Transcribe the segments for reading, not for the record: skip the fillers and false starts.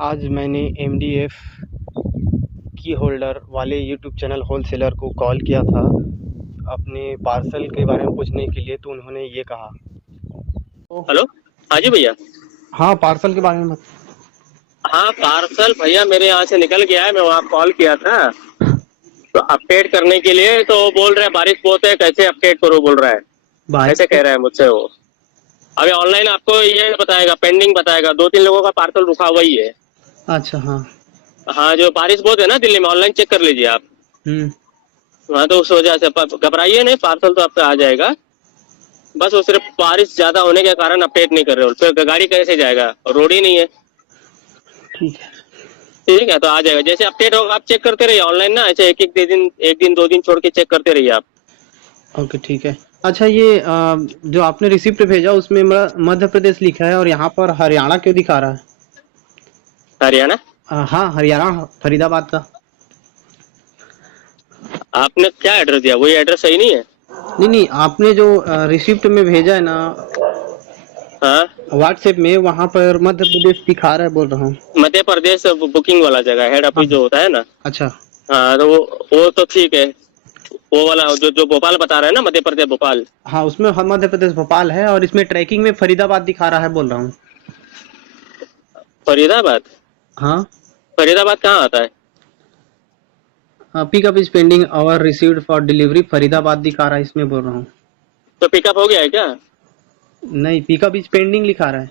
आज मैंने एमडीएफ की होल्डर वाले यूट्यूब चैनल होलसेलर को कॉल किया था अपने पार्सल के बारे में पूछने के लिए, तो उन्होंने ये कहा। हेलो। हाँ जी भैया। हाँ, पार्सल के बारे में। हाँ, पार्सल भैया मेरे यहाँ से निकल गया है। मैं वहाँ कॉल किया था तो अपडेट करने के लिए, तो बोल रहे हैं बारिश बहुत है, कैसे अपडेट करो, बोल रहा है। ऐसे बारिश। कह रहा है मुझसे वो। अभी ऑनलाइन आपको ये बताएगा, पेंडिंग बताएगा। 2-3 लोगों का पार्सल रुका हुआ ही है। अच्छा, हाँ। हाँ, जो बारिश बहुत है ना दिल्ली में, ऑनलाइन चेक कर लीजिए आप। हाँ, तो उस वजह से घबराइए नहीं, पार्सल तो आपका आ जाएगा। बस वो सिर्फ बारिश ज्यादा होने के कारण अपडेट नहीं कर रहे हो, फिर गाड़ी कैसे जाएगा, रोड ही नहीं है। ठीक है। ठीक है, तो आ जाएगा। जैसे अपडेट होगा आप चेक करते रहिए ऑनलाइन ना, ऐसे एक दिन 2 दिन छोड़ के चेक करते रहिए आप। ओके, ठीक है। अच्छा, ये जो आपने रिसिप्ट भेजा उसमें मध्य प्रदेश लिखा है और यहाँ पर हरियाणा क्यों दिखा रहा है? हरियाणा? हाँ, हरियाणा, फरीदाबाद का। आपने क्या एड्रेस दिया, वही एड्रेस सही नहीं है? नहीं नहीं, आपने जो रिसिप्ट में भेजा है ना हाँ, व्हाट्सएप में, वहाँ पर मध्य प्रदेश दिखा रहा है, बोल रहा हूँ। मध्य प्रदेश बुकिंग वाला जगह, हेड हाँ। ऑफिस जो होता है ना। अच्छा। हाँ, तो वो तो ठीक है। वो वाला जो जो भोपाल बता रहे हैं ना, मध्य प्रदेश भोपाल। हाँ, उसमें मध्य प्रदेश भोपाल है और इसमें ट्रैकिंग में फरीदाबाद दिखा रहा है, बोल रहा हूँ। फरीदाबाद? हाँ। फरीदाबाद कहाँ आता है? पिकअप इज पेंडिंग और रिसीव्ड फॉर डिलीवरी, फरीदाबाद दिखा रहा है, इसमें बोल रहा हूँ। तो पिकअप हो गया है क्या? नहीं, पिकअप इज पेंडिंग लिखा रहा है।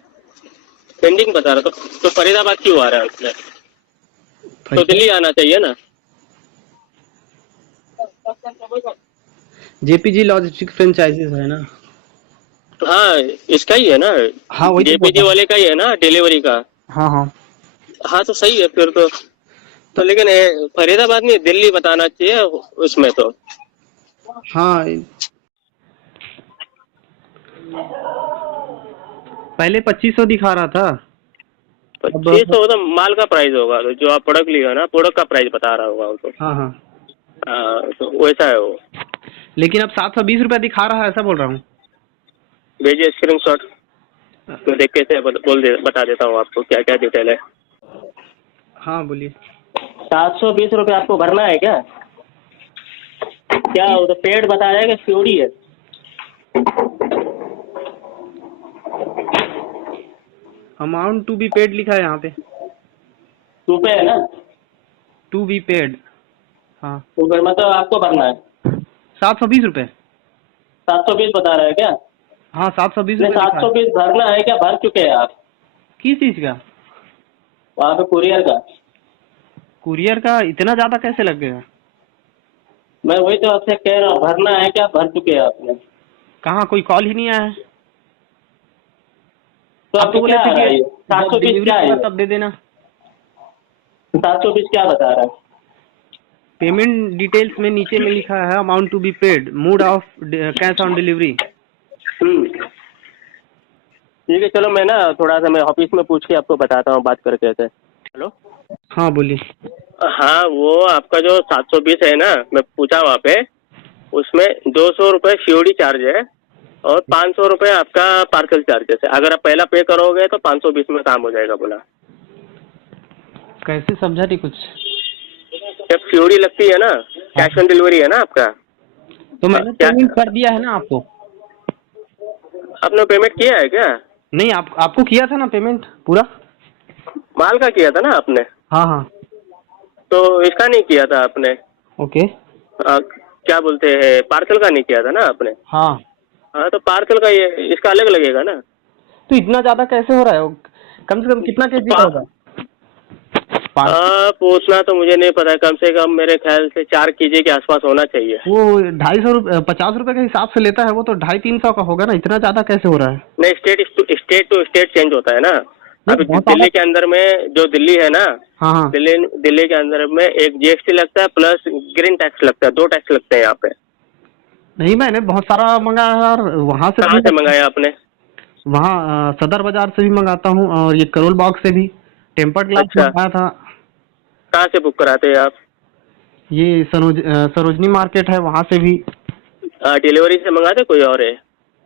पेंडिंग बता रहा, तो फरीदाबाद क्यों आ रहा है उसमें? तो दिल्ली आना चाहिए ना। जेपीजी लॉजिस्टिक फ्रेंचाइजीज है ना। हाँ, इसका ही है ना। हाँ, वही तो बोल जेपीजी रहा हूँ। वाले का ही है ना, डिलीवरी का। हाँ हाँ। हाँ, तो सही है फिर तो लेकिन फरीदाबाद नहीं, दिल्ली बताना चाहिए उसमें तो। हाँ, पहले 2500 दिखा रहा था। अब 2500 तो माल का प्राइस होगा, तो जो आप प्रोडक्ट लिया ना, प्रोडक्ट का प्राइस बता रहा होगा वो तो। हाँ हाँ, तो वैसा है वो। लेकिन अब 720 रुपया दिखा रहा है, ऐसा बोल रहा हूँ। भेजिए स्क्रीनशॉट, तो देख के से बता देता हूँ आपको क्या क्या डिटेल है। हाँ, बोलिए। 720 रुपये आपको भरना है क्या? क्या वो तो पेड बता रहा है कि सीओडी है? अमाउंट टू बी पेड लिखा है यहाँ पे। रुपये है ना? To be paid. हाँ। तो फिर मतलब आपको भरना है 720 रुपये। 720 बता रहा है क्या? हाँ, 720 नहीं, रुपये लिखा है। 720 भरना है क्या? भर चुके हैं आप? किस चीज का? वहाँ पे कुरियर का। कुरियर का इतना ज्यादा कैसे लग गया? मैं वही तो आपसे कह रहा हूँ, भरना है क्या? भर चुके हैं आपने? कहाँ, कोई कॉल ही नहीं आया है। तो आप तो आपको बोले क्या थे आ रहा है? कि ये जब 720 डिलीवरी क्या है? होगा ये तब दे देना। 720 क्या बता रहा है? पेमेंट डिटेल्स में नीचे में लिखा है amount to be paid, mode of cash on delivery. ठीक है, चलो मैं ना थोड़ा सा मैं ऑफिस में पूछ के आपको बताता हूँ, बात करके ऐसे। हेलो। हाँ, बोलिए। हाँ, वो आपका जो 720 है ना, मैं पूछा वहाँ पे, उसमें 200 रुपये सीओडी चार्ज है और 500 रुपये आपका पार्सल चार्जेस है। अगर आप पहला पे करोगे तो 520 में काम हो जाएगा, बोला। कैसे समझा नहीं कुछ। जब सीओडी लगती है ना, कैश ऑन डिलीवरी है ना आपका। तो मैंने क्या पेमेंट कर दिया है ना आपको। आपने पेमेंट किया है क्या? नहीं, आपको किया था ना पेमेंट पूरा। माल का किया था ना आपने? हाँ हाँ। तो इसका नहीं किया था आपने? ओके। क्या बोलते हैं, पार्सल का नहीं किया था ना आपने? हाँ, हाँ, तो पार्सल का ये इसका अलग लगेगा ना। तो इतना ज्यादा कैसे हो रहा है? कम से कम कितना केजी का होगा? 5। पूछना तो मुझे नहीं पता है, कम से कम मेरे ख्याल से 4 केजी के आसपास होना चाहिए। वो 250 50 रुपए के हिसाब से लेता है वो, तो 250-300 का होगा ना, इतना ज्यादा कैसे हो रहा है? नहीं, स्टेट टू स्टेट चेंज होता है ना। नहीं, अभी बहुत दिल्ली ज्यादा। के अंदर में, जो दिल्ली है ना, हाँ हाँ। दिल्ली के अंदर में एक जीएसटी लगता है प्लस ग्रीन टैक्स लगता है, 2 टैक्स लगते हैं यहाँ पे। नहीं, मैंने बहुत सारा मंगाया है और वहां से कहाँ भी से मंगाया आपने? वहाँ सदर बाजार से भी मंगाता हूँ और ये करोल बाग से भी। टेम्पर्ड ग्लास अच्छा, मंगाया था। कहाँ से बुक कराते हैं आप? ये सरोजनी मार्केट है, वहां से भी। डिलीवरी से मंगाते कोई और है?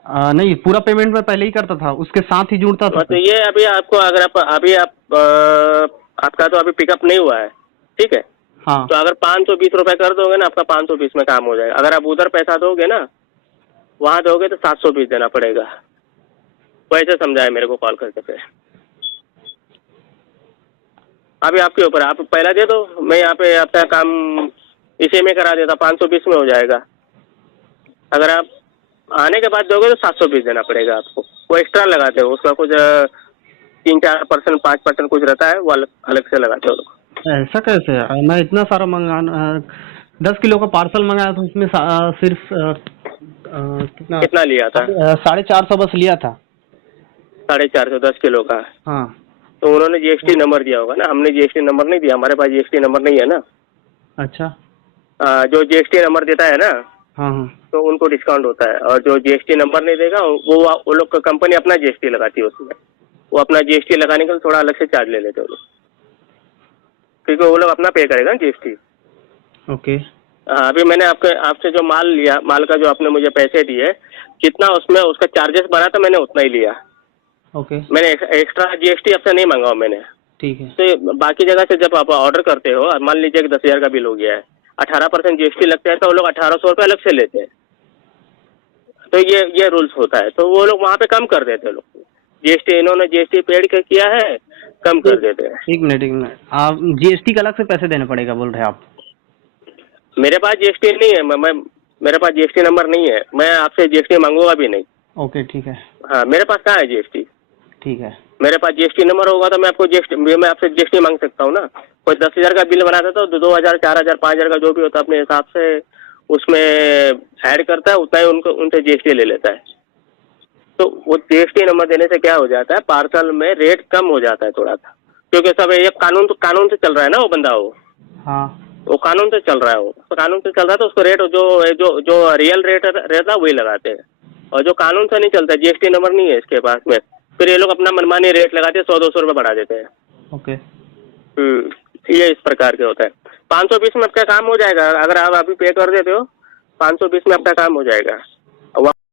नहीं, पूरा पेमेंट मैं पहले ही करता था, उसके साथ ही जुड़ता था। तो ये अभी आपको, अगर आप अभी आप आपका तो अभी पिकअप नहीं हुआ है, ठीक है। हाँ तो अगर 520 रुपए कर दोगे ना, आपका 520 में काम हो जाएगा। अगर आप उधर पैसा दोगे ना, वहां दोगे तो 720 देना पड़ेगा। वैसे समझाए मेरे को कॉल करके फिर। अभी आपके ऊपर, आप पहला दे दो, मैं यहाँ पे आपका काम इसी में करा देता, 520 में हो जाएगा। अगर आप आने के बाद दोगे तो 720 देना पड़ेगा आपको। वो एक्स्ट्रा लगाते हो, उसका कुछ 3-4%, 5% कुछ रहता है, वो अलग अलग से लगाते हो। ऐसा कैसे है? मैं इतना सारा मंगा 10 किलो का पार्सल मंगाया था, उसमें सिर्फ कितना लिया था? 450 बस लिया था। 450, 10 किलो का। हाँ तो उन्होंने जीएसटी नंबर दिया होगा ना, हमने जीएसटी नंबर नहीं दिया, हमारे पास जीएसटी नंबर नहीं है ना। अच्छा। जो जीएसटी नंबर देता है ना, हाँ हाँ तो उनको डिस्काउंट होता है, और जो जीएसटी नंबर नहीं देगा वो लोग का कंपनी अपना जीएसटी लगाती है उसमें। वो अपना जीएसटी लगाने के लिए थोड़ा अलग से चार्ज ले लेते हैं वो लोग, क्योंकि वो लोग अपना पे करेगा जीएसटी। ओके। अभी मैंने आपसे जो माल लिया, माल का जो आपने मुझे पैसे दिए, जितना उसमें उसका चार्जेस बना था मैंने उतना ही लिया। ओके मैंने एक्स्ट्रा जीएसटी आपसे नहीं मांगा मैंने। ठीक है। तो बाकी जगह से जब आप ऑर्डर करते हो, मान लीजिए कि 10,000 का बिल हो गया है, 18% जीएसटी लगता है, तो वो लोग 1800 रुपये अलग से लेते हैं। तो ये रूल्स होता है, तो वो लोग वहाँ पे कम कर देते हैं लोग। जीएसटी इन्होंने जीएसटी पेड किया है, कम कर देते हैं। एक मिनट, आप जीएसटी का अलग से पैसे देने पड़ेगा बोल रहे हैं आप? मेरे पास जीएसटी नहीं है, मेरे पास जीएसटी नंबर नहीं है, मैं आपसे जीएसटी मांगूंगा भी नहीं। ओके ठीक है। हाँ, मेरे पास कहाँ है जीएसटी? ठीक है। मेरे पास जीएसटी नंबर होगा तो मैं आपसे जीएसटी मांग सकता हूँ ना। कोई 10,000 का बिल बनाता था तो 2,000, 4,000, 5,000 का जो भी होता है अपने हिसाब से उसमें ऐड करता है, उतना ही उनसे जीएसटी ले लेता है। तो वो जीएसटी नंबर देने से क्या हो जाता है, पार्सल में रेट कम हो जाता है थोड़ा सा, क्योंकि सब ये कानून से चल रहा है ना वो बंदा। हाँ वो कानून से चल रहा है, वो तो कानून से चल रहा है, तो उसको रेट जो रियल रेट रहता है वही लगाते हैं। और जो कानून से नहीं चलता, जीएसटी नंबर नहीं है इसके पास में, फिर ये लोग अपना मनमानी रेट लगाते हैं, 100-200 रुपये बढ़ा देते हैं। ओके। ये इस प्रकार के होता है। 520 में आपका काम हो जाएगा, अगर आप अभी पे कर देते हो 520 में आपका काम हो जाएगा।